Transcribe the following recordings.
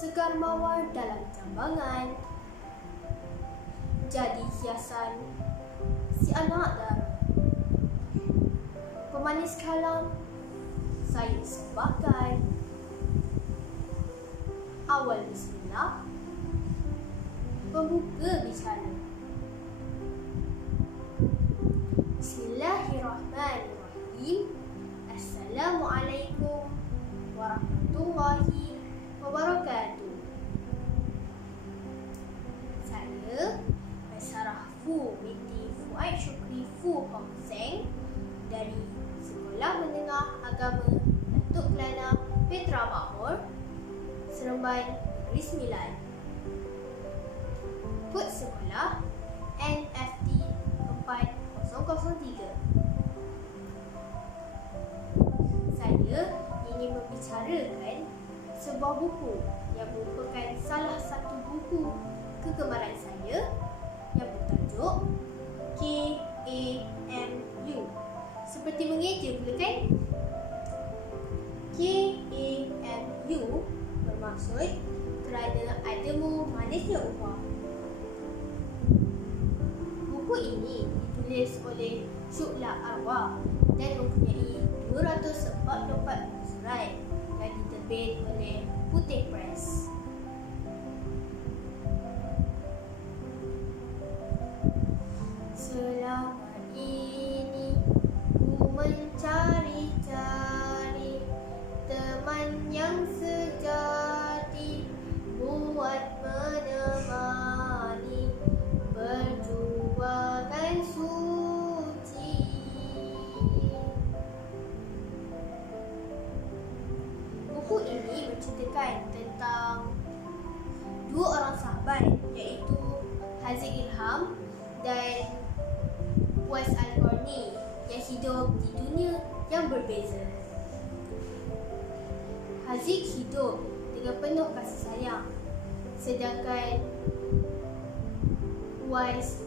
segar mawar dalam jambangan, jadi hiasan si anak dara. Pemanis kalam saya sebagai awal bismillah, pembuka bicara. Bismillahirrahmanirrahim. Assalamualaikum warahmatullahi wabarakatuh. Saya Maisarah Fu binti Fuad Syukri Fu Hong Seng dari Sekolah Menengah Agama Datuk Kelana Petra Makmur, Seremban Negeri Sembilan. Kod sekolah NFT 4003. Saya ingin membicarakan sebuah buku yang merupakan salah satu buku kegemaran saya yang bertajuk KAMU. Seperti mengeja pula kan? KAMU bermaksud kerana adamu manisnya upah. Buku ini ditulis oleh Syukla Arwah dan mempunyai 244 surat yang diterbit oleh Putih Press. Selama ini ku mencari-cari teman yang sejati buat menemani perjuangan suci. Buku ini menceritakan tentang dua orang sahabat, iaitu Haziq Ilham dan Uwais Al-Qarni yang hidup di dunia yang berbeza. Haziq hidup dengan penuh kasih sayang, sedangkan Uwais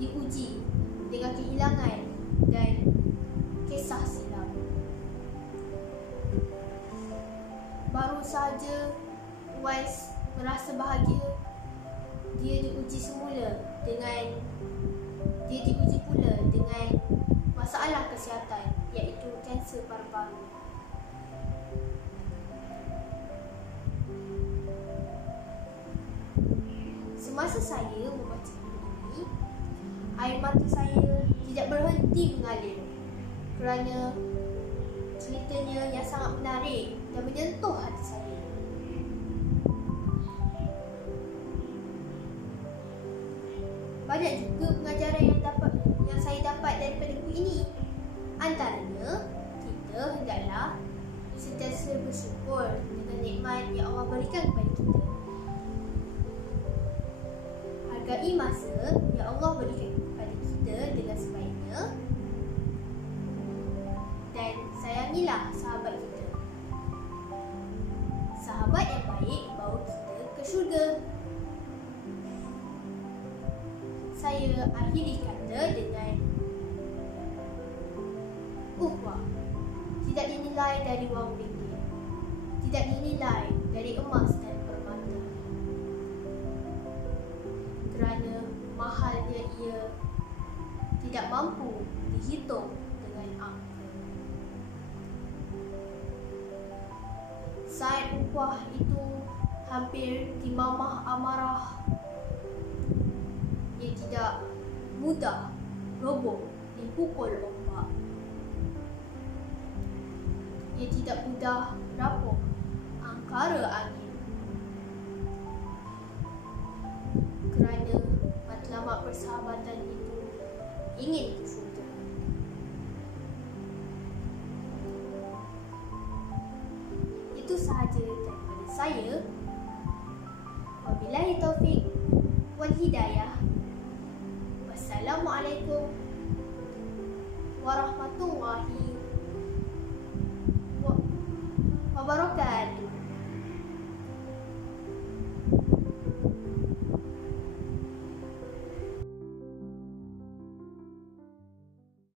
diuji dengan kehilangan dan kisah silam. Baru saja Uwais merasa bahagia, dia diuji pula dengan masalah kesihatan, iaitu kanser paru-paru. Semasa saya membaca buku ini, air mata saya tidak berhenti mengalir kerana ceritanya yang sangat menarik dan menyentuh hati saya. Banyak juga pengajaran yang saya dapat daripada buku ini. Antaranya, kita hendaklah sentiasa bersyukur dengan nikmat yang Allah berikan kepada kita. Hargai masa yang Allah berikan kepada kita dengan sebaiknya, dan sayangilah sahabat kita. Sahabat yang baik bawa kita ke syurga. Saya akhiri kata dengan ukhuwah tidak dinilai dari wang ringgit, tidak dinilai dari emas dan permata, kerana mahalnya ia tidak mampu dihitung dengan angka. Saat ukhuwah itu hampir dimamah amarah, ia tidak mudah roboh dipukul ombak. Ia tidak mudah rapuh angkara angin, kerana matlamat persahabatan itu ingin ke syurga. Itu sahaja daripada saya. Wabillahi taufiq wal hidayah. Wassalamualaikum warahmatullahi wabarakatuh.